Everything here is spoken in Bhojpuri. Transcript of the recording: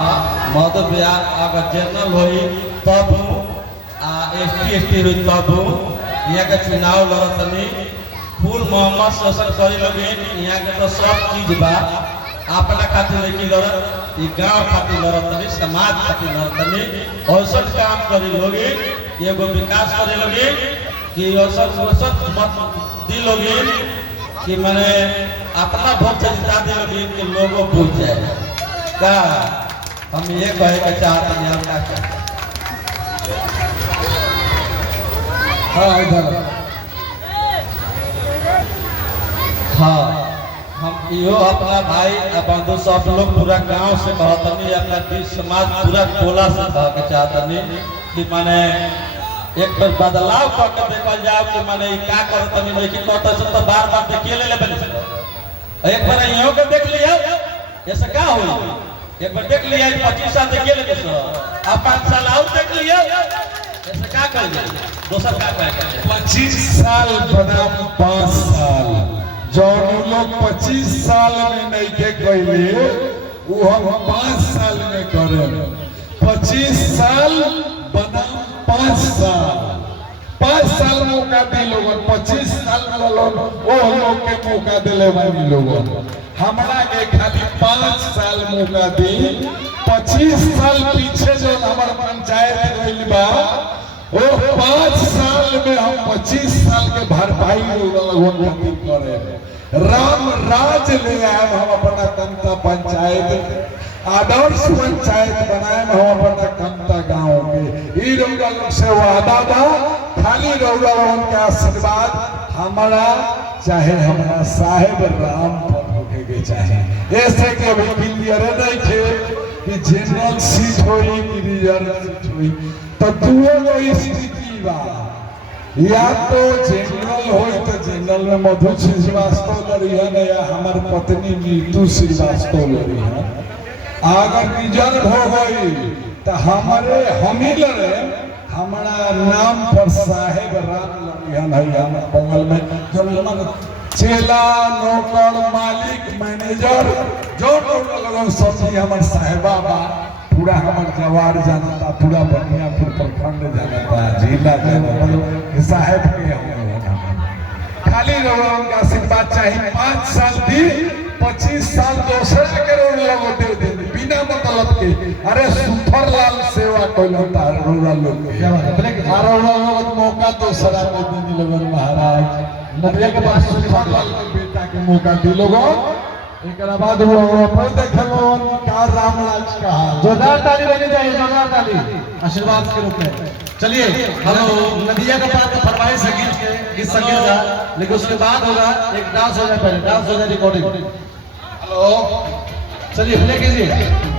मद बिहार अगर जनरल हुई तब ST हुई तब यहाँ के चुनाव लड़तनी फुल मोहम्मद शोषण करी लगे। यहाँ के तो सब चीज बा अपना खातिर लेकिन लड़त गाँव खातिर लड़तनी समाज खातिर लड़तनी ऐसा काम करी लोगे एगो विकास करे लगे कि ऐसा मत दी लोगे कि मैंने अपना वोट से जिता दी लोगे कि लोगों पूछ जाए का हम ये कहे के चाहते हैं। हम क्या हाँ इधर हाँ हम यो अपना भाई बंधु सब लोग पूरा गांव से कहतनी अपना समाज पूरा टोला से कह के चाहतनी कि माने एक बार बदलाव करके देखल जाओ कि माने क्या करतनी नहीं कि कहता से तो बार बार देखिए ले बने एक बार इहो के देख लिया ऐसा क्या हुई एक बार देख लिया 25 साल देखिए ले अब 5 साल और देख लिया ऐसा क्या कर लिया दूसरा क्या कहेगा 25 साल बनाम 5 साल जौन लोग 25 साल में नहीं के कहले वो हम 5 साल में करे 25 साल बनाम 5 साल 5 साल मौका दी लोगन 25 साल वालों वो लोग के मौका दिले वाली लोगन हमरा के खाली 5 साल मौका दी 25 साल पीछे जो हमार पंचायत गइल बा वो 5 साल में हम 25 साल के भरपाई लगन करे राम राज ले आए हम अपना कंता पंचायत आदर्श पंचायत बनाए हम अपना कंता गांव के ई रौदा लोग से वादा बा खाली रौदा उनके आशीर्वाद हमारा चाहे हमारा साहेब राम पर होके के चाहे ऐसे के भी क्लियर नहीं थे कि जनरल सीट होई कि रिजर्व सीट होई तो दुओ स्थिति बा या तो जनरल होई तो जनरल में मधु श्रीवास्तव लड़ी है या हमार पत्नी नीतू श्रीवास्तव लड़ी है अगर रिजर्व हो गई तो हमारे हम ही लड़े हमारा नाम पर साहेब राम लड़ी है हमारे बंगल में जो चेला नौकर मालिक मैनेजर जो लोग सोची हमारे साहेबा बा पूरा हमारे जवार जानता पूरा बनियापुर प्रखंड जानता जिला जानता साहेब के खाली लोगों का आशीर्वाद चाहिए 5 साल दी 25 साल दूसरे के लोग दे दे बिना मतलब के अरे सुफरलाल सेवा कोई होता है रोड़ा लोग क्या बात है और मौका दूसरा को देने लोगों महाराज नदिया के पास सुफरलाल के बेटा के मौका दी लोगों एक बाद हुआ पर देखो का रामराज कहा जोरदार ताली बजनी चाहिए जोरदार ताली आशीर्वाद के रूप में। चलिए हम नदिया के पास फरमाइश संगीत के गीत संगीत का लेकिन उसके बाद होगा एक डांस हो जाए पहले डांस हो जाए रिकॉर्डिंग। हेलो चलिए प्ले कीजिए।